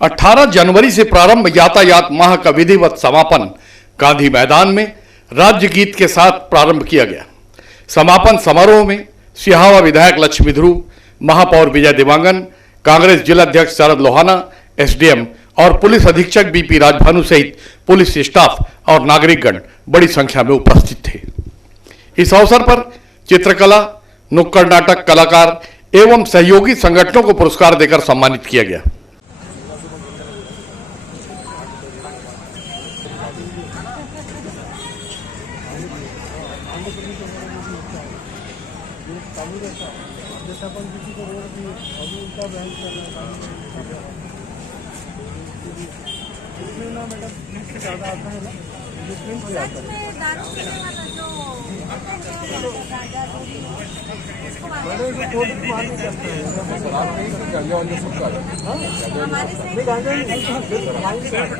18 जनवरी से प्रारंभ यातायात माह का विधिवत समापन गांधी मैदान में राज्य गीत के साथ प्रारंभ किया गया। समापन समारोह में सिहावा विधायक लक्ष्मी ध्रुव, महापौर विजय देवांगन, कांग्रेस जिलाध्यक्ष शरद लोहाना, एसडीएम और पुलिस अधीक्षक बीपी राजभानु सहित पुलिस स्टाफ और नागरिकगण बड़ी संख्या में उपस्थित थे। इस अवसर पर चित्रकला, नुक्कड़ नाटक कलाकार एवं सहयोगी संगठनों को पुरस्कार देकर सम्मानित किया गया।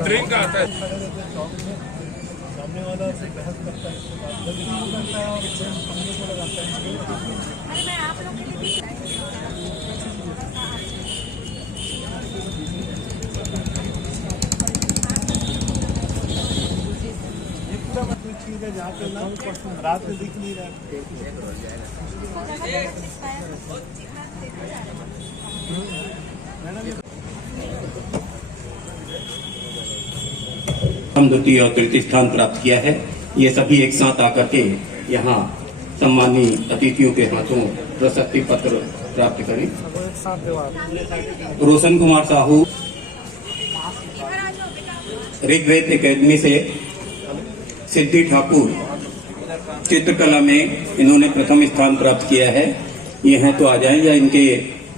ड्रिंक आता है सामने वाला से बहस करता है जहाँ पे ना रात में दिख नहीं रहा। द्वितीय और तृतीय स्थान प्राप्त किया है। ये सभी एक साथ आकर के यहाँ सम्मानीय अतिथियों के हाथों प्रशस्ति पत्र प्राप्त करें। रोशन कुमार साहू ऋग्वेद एकेडमी से, सिद्धि ठाकुर चित्रकला में इन्होंने प्रथम स्थान प्राप्त किया है। ये हैं तो आ जाएं, या इनके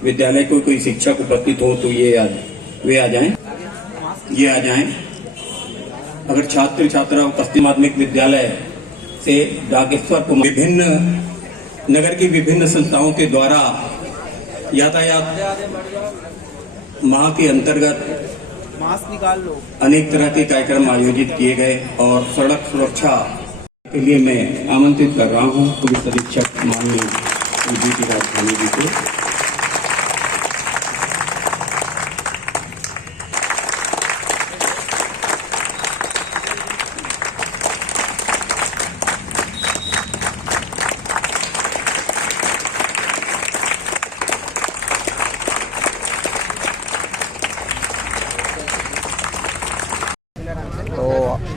विद्यालय को कोई शिक्षक उपस्थित हो तो वे आ जाएं, ये आ जाएं। अगर छात्र छात्रा उपस्थित माध्यमिक विद्यालय से डाकेश्वर को विभिन्न नगर की विभिन्न संस्थाओं के द्वारा यातायात माह के अंतर्गत मास्क निकाल लो, अनेक तरह के कार्यक्रम आयोजित किए गए और सड़क सुरक्षा के लिए मैं आमंत्रित कर रहा हूं पुलिस अधीक्षक माननीय बीपी राजभानु जी को।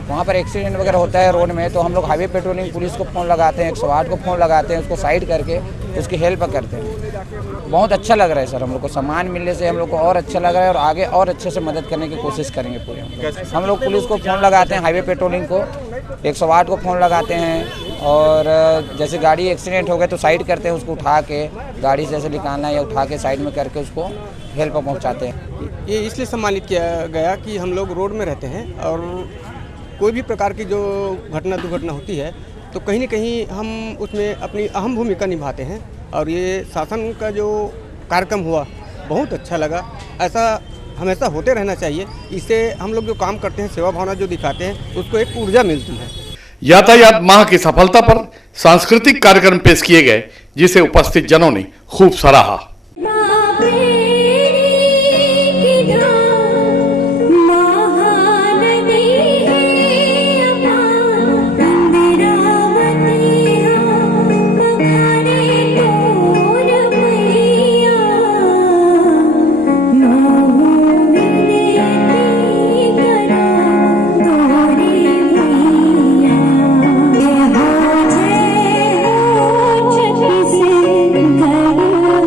वहाँ पर एक्सीडेंट वगैरह होता है रोड में, तो हम लोग हाईवे पेट्रोलिंग पुलिस को फ़ोन लगाते हैं, 108 को फ़ोन लगाते हैं, उसको साइड करके उसकी हेल्प करते हैं। बहुत अच्छा लग रहा है सर, हम लोग को सम्मान मिलने से हम लोग को और अच्छा लग रहा है और आगे और अच्छे से मदद करने की कोशिश करेंगे पूरे। हम लोग पुलिस को फ़ोन लगाते हैं, हाईवे पेट्रोलिंग को 108 को फ़ोन लगाते हैं, और जैसे गाड़ी एक्सीडेंट हो गए तो साइड करते हैं, उसको उठा के गाड़ी से जैसे निकालना या उठा के साइड में करके उसको हेल्प पहुँचाते हैं। ये इसलिए सम्मानित किया गया कि हम लोग रोड में रहते हैं और कोई भी प्रकार की जो घटना दुर्घटना होती है तो कहीं न कहीं हम उसमें अपनी अहम भूमिका निभाते हैं, और ये शासन का जो कार्यक्रम हुआ बहुत अच्छा लगा। ऐसा हमेशा होते रहना चाहिए। इससे हम लोग जो काम करते हैं, सेवा भावना जो दिखाते हैं, उसको एक ऊर्जा मिलती है। यातायात माह की सफलता पर सांस्कृतिक कार्यक्रम पेश किए गए, जिसे उपस्थित जनों ने खूब सराहा।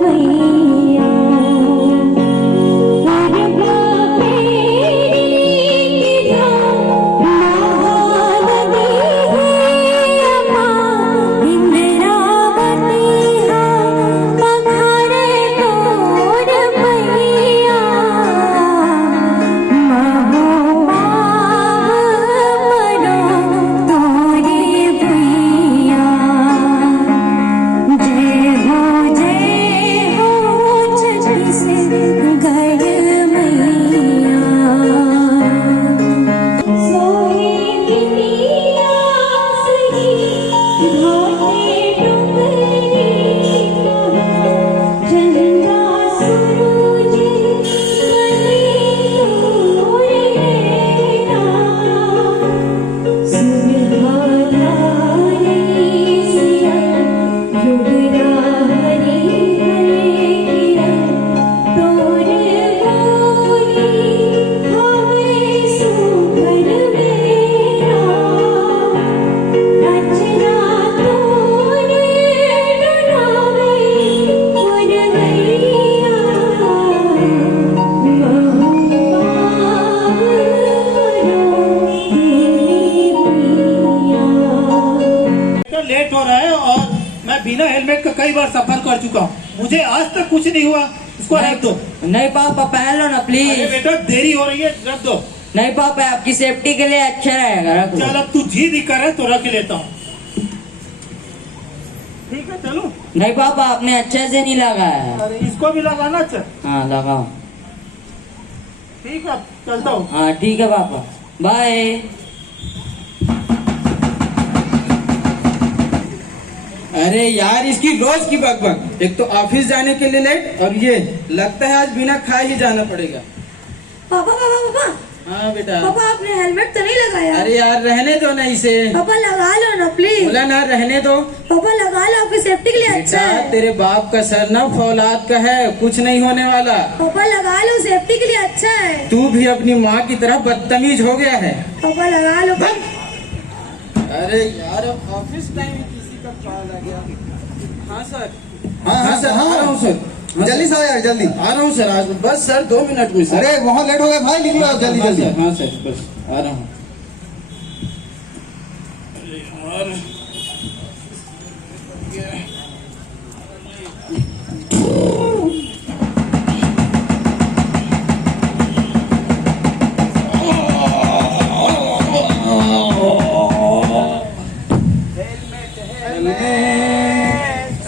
गढ़वैया हेलमेट का कई बार सफर कर चुका हूँ, मुझे आज तक कुछ नहीं हुआ। उसको रख दो। नहीं पापा पहन लो ना प्लीज। अरे बेटा देरी हो रही है, रख दो। नहीं पापा आपकी सेफ्टी के लिए अच्छा रहेगा, रख दो। चल अब तू जिद ही कर तो रख लेता हूँ। ठीक है चलो। नहीं पापा आपने अच्छे से नहीं लगाया। अरे इसको भी लगाना। चल हाँ लगाओ। ठीक है चलता हूँ। हाँ ठीक है पापा, बाय। अरे यार इसकी रोज की बकबक, एक तो ऑफिस जाने के लिए लेट और ये लगता है आज बिना खाए ही जाना पड़ेगा। पापा पापा पापा हाँ बेटा। पापा आपने हेलमेट तो नहीं लगाया? अरे यार रहने दो ना इसे। पापा लगा लो ना प्लीज। बोला ना रहने दो। पापा लगा लो, आपकी सेफ्टी के लिए अच्छा बेटा है। तेरे बाप का सर ना फौलाद का है, कुछ नहीं होने वाला। पापा लगा लो, सेफ्टी के लिए अच्छा है। तू भी अपनी माँ की तरह बदतमीज हो गया है। पापा लगा लो। अरे यार अब ऑफिस टाइम में किसी का कॉल आ गया। हाँ सर। हाँ सर आ रहा हूँ सर। जल्दी से आओ यार, जल्दी आ रहा हूँ सर, आज बस सर 2 मिनट में सर। अरे बहुत लेट हो गया भाई, निकलो आप जल्दी हाँ जल्दी। सर, हाँ सर बस आ रहा हूँ।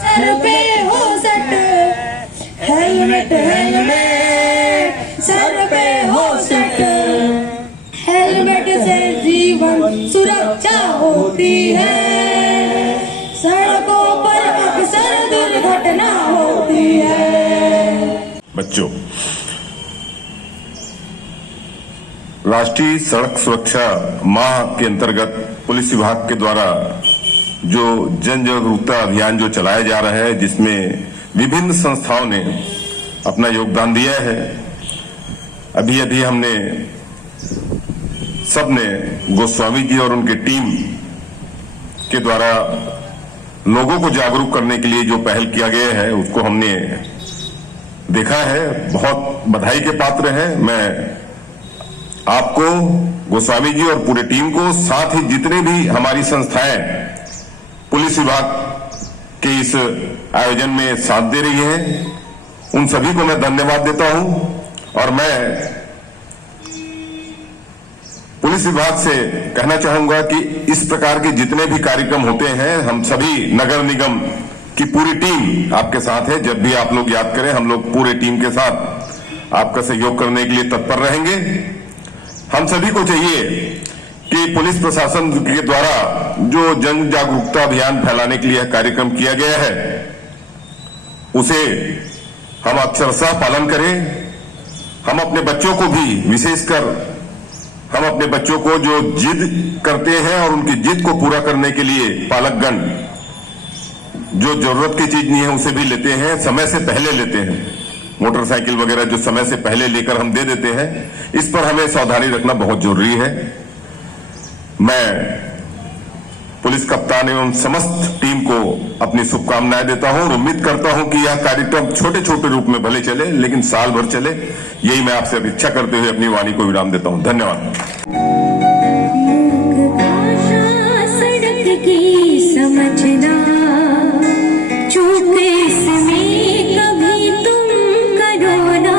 सर पे हो सट, हेलमेट हेलमेट, सर पे हो सट, हेलमेट से जीवन सुरक्षा होती है। सड़कों पर अक्सर दुर्घटना होती है। बच्चों, राष्ट्रीय सड़क सुरक्षा माह के अंतर्गत पुलिस विभाग के द्वारा जो जन जागरूकता अभियान जो चलाया जा रहा है, जिसमें विभिन्न संस्थाओं ने अपना योगदान दिया है। अभी अभी हमने सबने गोस्वामी जी और उनके टीम के द्वारा लोगों को जागरूक करने के लिए जो पहल किया गया है उसको हमने देखा है, बहुत बधाई के पात्र है। मैं आपको, गोस्वामी जी और पूरे टीम को, साथ ही जितने भी हमारी संस्थाएं पुलिस विभाग के इस आयोजन में साथ दे रही हैं, उन सभी को मैं धन्यवाद देता हूं। और मैं पुलिस विभाग से कहना चाहूंगा कि इस प्रकार के जितने भी कार्यक्रम होते हैं, हम सभी नगर निगम की पूरी टीम आपके साथ है। जब भी आप लोग याद करें, हम लोग पूरे टीम के साथ आपका सहयोग करने के लिए तत्पर रहेंगे। हम सभी को चाहिए कि पुलिस प्रशासन के द्वारा जो जन जागरूकता अभियान फैलाने के लिए कार्यक्रम किया गया है, उसे हम अक्षरशः पालन करें। हम अपने बच्चों को भी, विशेषकर हम अपने बच्चों को जो जिद करते हैं और उनकी जिद को पूरा करने के लिए पालकगण जो जरूरत की चीज नहीं है उसे भी लेते हैं, समय से पहले लेते हैं। मोटरसाइकिल वगैरह जो समय से पहले लेकर हम दे देते हैं, इस पर हमें सावधानी रखना बहुत जरूरी है। मैं पुलिस कप्तान एवं समस्त टीम को अपनी शुभकामनाएं देता हूं और उम्मीद करता हूं कि यह कार्यक्रम छोटे छोटे रूप में भले चले, लेकिन साल भर चले। यही मैं आपसे अपेक्षा करते हुए अपनी वाणी को विराम देता हूं। धन्यवाद। सड़क की समझना, चूक इसमें कभी तुम करो ना।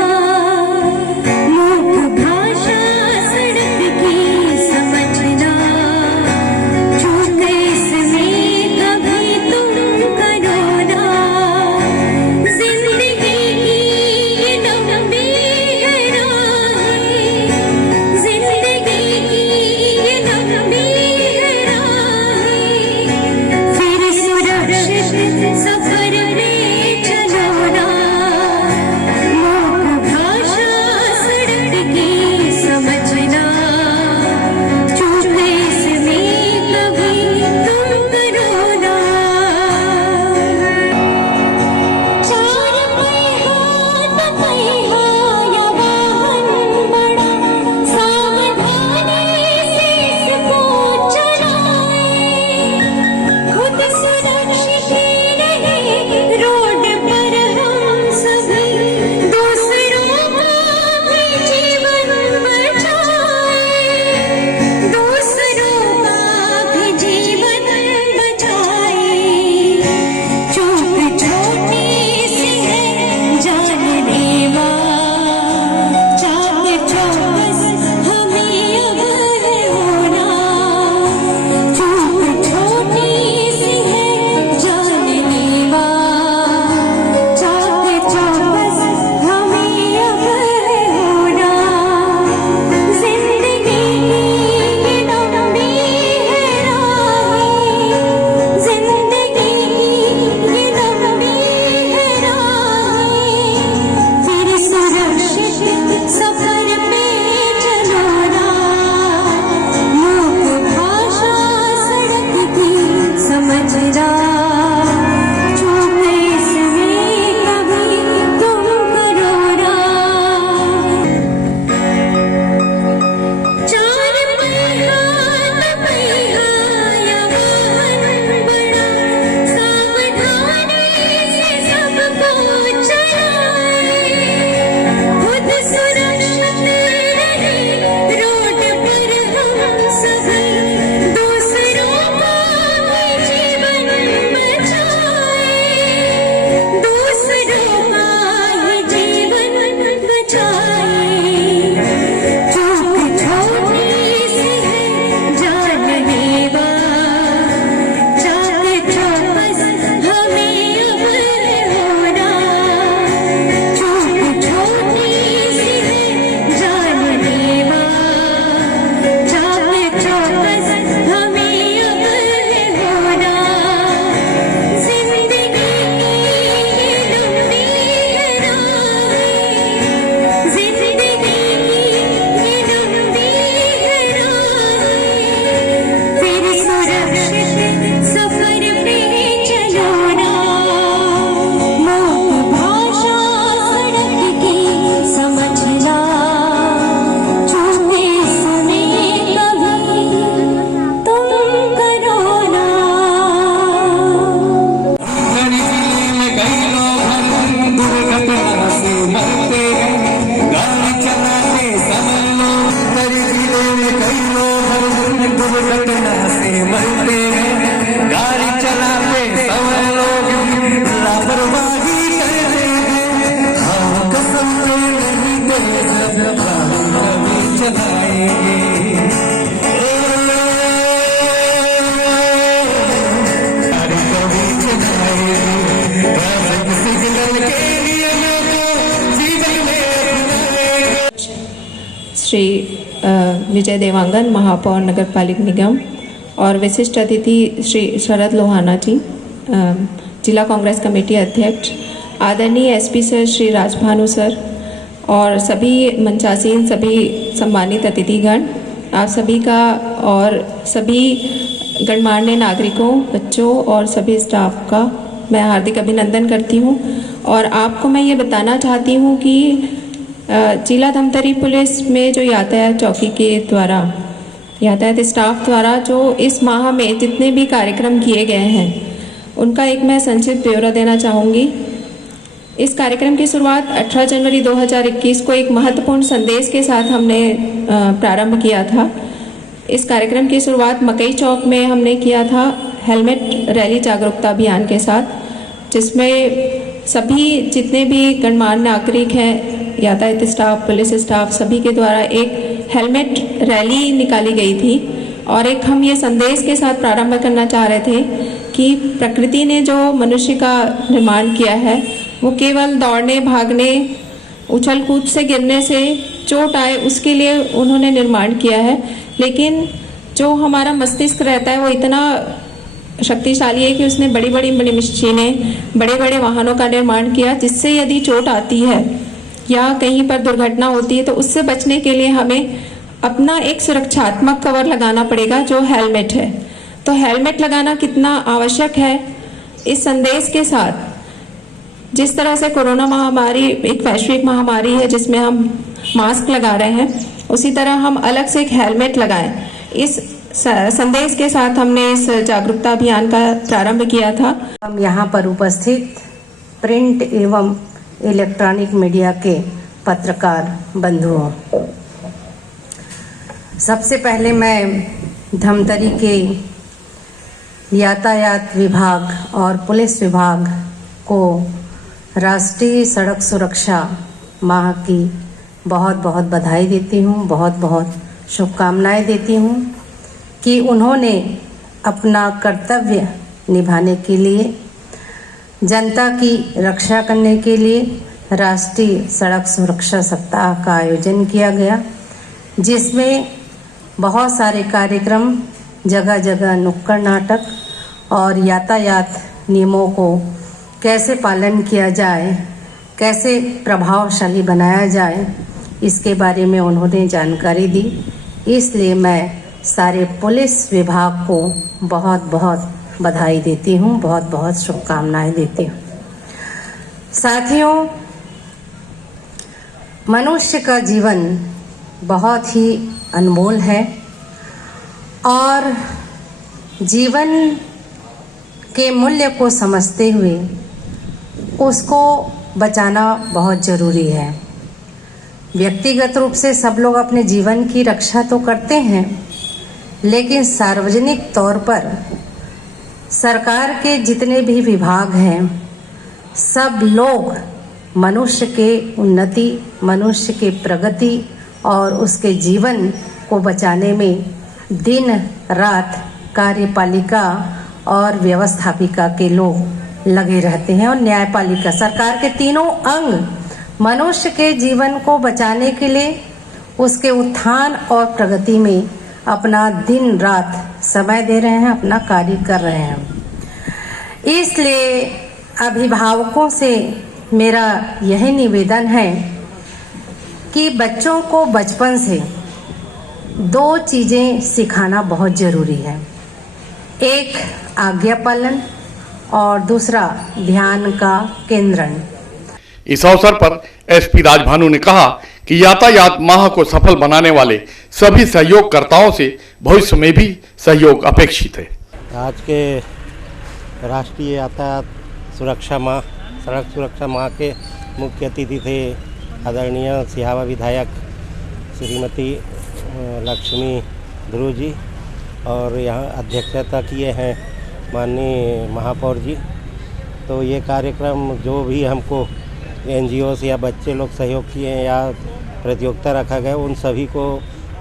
मूक भाषा सड़क की समझना, चूक इसमें कभी तुम करो ना। जिंदगी की ये लंबी है राहें, जिंदगी की ये लंबी है राहें, फिर श्री विजय देवांगन, महापौर नगर पालिका निगम, और विशिष्ट अतिथि श्री शरद लोहाना जी, जिला कांग्रेस कमेटी अध्यक्ष, आदरणीय SP sir Shri Rajbhanu sir, और सभी मंचासीन, सभी सम्मानित अतिथिगण, आप सभी का और सभी गणमान्य नागरिकों, बच्चों और सभी स्टाफ का मैं हार्दिक अभिनंदन करती हूँ। और आपको मैं ये बताना चाहती हूँ कि जिला धमतरी पुलिस में जो यातायात चौकी के द्वारा, यातायात स्टाफ द्वारा जो इस माह में जितने भी कार्यक्रम किए गए हैं उनका एक मैं संक्षिप्त ब्यौरा देना चाहूँगी। इस कार्यक्रम की शुरुआत 18 जनवरी 2021 को एक महत्वपूर्ण संदेश के साथ हमने प्रारंभ किया था। इस कार्यक्रम की शुरुआत मकई चौक में हमने किया था हेलमेट रैली जागरूकता अभियान के साथ, जिसमें सभी जितने भी गणमान्य नागरिक हैं, यातायात स्टाफ, पुलिस स्टाफ, सभी के द्वारा एक हेलमेट रैली निकाली गई थी। और एक हम ये संदेश के साथ प्रारंभ करना चाह रहे थे कि प्रकृति ने जो मनुष्य का निर्माण किया है वो केवल दौड़ने, भागने, उछल कूद से गिरने से चोट आए उसके लिए उन्होंने निर्माण किया है, लेकिन जो हमारा मस्तिष्क रहता है वो इतना शक्तिशाली है कि उसने बड़ी बड़ी मशीनें, बड़े बड़े वाहनों का निर्माण किया, जिससे यदि चोट आती है या कहीं पर दुर्घटना होती है तो उससे बचने के लिए हमें अपना एक सुरक्षात्मक कवर लगाना पड़ेगा जो हेलमेट है। तो हेलमेट लगाना कितना आवश्यक है, इस संदेश के साथ जिस तरह से कोरोना महामारी एक वैश्विक महामारी है जिसमें हम मास्क लगा रहे हैं, उसी तरह हम अलग से एक हेलमेट लगाएं। इस संदेश के साथ हमने इस जागरूकता अभियान का प्रारंभ किया था। हम यहाँ पर उपस्थित प्रिंट एवं इलेक्ट्रॉनिक मीडिया के पत्रकार बंधुओं, सबसे पहले मैं धमतरी के यातायात विभाग और पुलिस विभाग को राष्ट्रीय सड़क सुरक्षा माह की बहुत बहुत बधाई देती हूँ, बहुत बहुत शुभकामनाएं देती हूँ कि उन्होंने अपना कर्तव्य निभाने के लिए, जनता की रक्षा करने के लिए राष्ट्रीय सड़क सुरक्षा सप्ताह का आयोजन किया गया, जिसमें बहुत सारे कार्यक्रम, जगह जगह नुक्कड़ नाटक और यातायात नियमों को कैसे पालन किया जाए, कैसे प्रभावशाली बनाया जाए, इसके बारे में उन्होंने जानकारी दी। इसलिए मैं सारे पुलिस विभाग को बहुत बहुत बधाई देती हूँ, बहुत बहुत शुभकामनाएं देती हूँ। साथियों, मनुष्य का जीवन बहुत ही अनमोल है और जीवन के मूल्य को समझते हुए उसको बचाना बहुत ज़रूरी है। व्यक्तिगत रूप से सब लोग अपने जीवन की रक्षा तो करते हैं, लेकिन सार्वजनिक तौर पर सरकार के जितने भी विभाग हैं, सब लोग मनुष्य के उन्नति, मनुष्य के प्रगति और उसके जीवन को बचाने में दिन रात कार्यपालिका और व्यवस्थापिका के लोग लगे रहते हैं। और न्यायपालिका, सरकार के तीनों अंग मनुष्य के जीवन को बचाने के लिए, उसके उत्थान और प्रगति में अपना दिन रात समय दे रहे हैं, अपना कार्य कर रहे हैं। इसलिए अभिभावकों से मेरा यही निवेदन है कि बच्चों को बचपन से दो चीज़ें सिखाना बहुत ज़रूरी है। एक आज्ञा पालन और दूसरा ध्यान का केंद्रण। इस अवसर पर एसपी राजभानु ने कहा कि यातायात माह को सफल बनाने वाले सभी सहयोगकर्ताओं से भविष्य में भी सहयोग अपेक्षित है। आज के राष्ट्रीय यातायात सुरक्षा माह, सड़क सुरक्षा माह के मुख्य अतिथि थे आदरणीय सिहावा विधायक श्रीमती लक्ष्मी ध्रुव जी, और यहाँ अध्यक्षता किए हैं माननीय महापौर जी। तो ये कार्यक्रम जो भी हमको एनजीओ से या बच्चे लोग सहयोग किए या प्रतियोगिता रखा गया, उन सभी को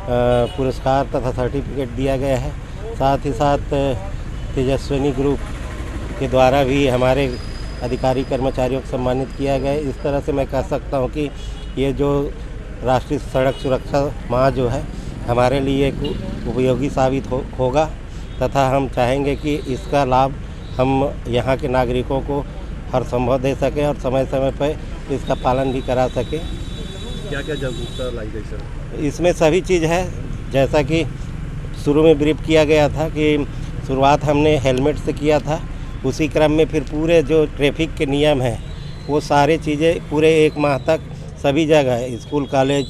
पुरस्कार तथा सर्टिफिकेट दिया गया है। साथ ही साथ तेजस्विनी ग्रुप के द्वारा भी हमारे अधिकारी कर्मचारियों को सम्मानित किया गया है। इस तरह से मैं कह सकता हूँ कि ये जो राष्ट्रीय सड़क सुरक्षा माह जो है हमारे लिए एक उपयोगी साबित होगा तथा हम चाहेंगे कि इसका लाभ हम यहाँ के नागरिकों को हर संभव दे सकें और समय समय पर इसका पालन भी करा सकें। क्या क्या जागरूकता लाई गई सर? इसमें सभी चीज़ है, जैसा कि शुरू में ब्रीफ किया गया था कि शुरुआत हमने हेलमेट से किया था, उसी क्रम में फिर पूरे जो ट्रैफिक के नियम हैं वो सारे चीज़ें पूरे 1 माह तक सभी जगह स्कूल कॉलेज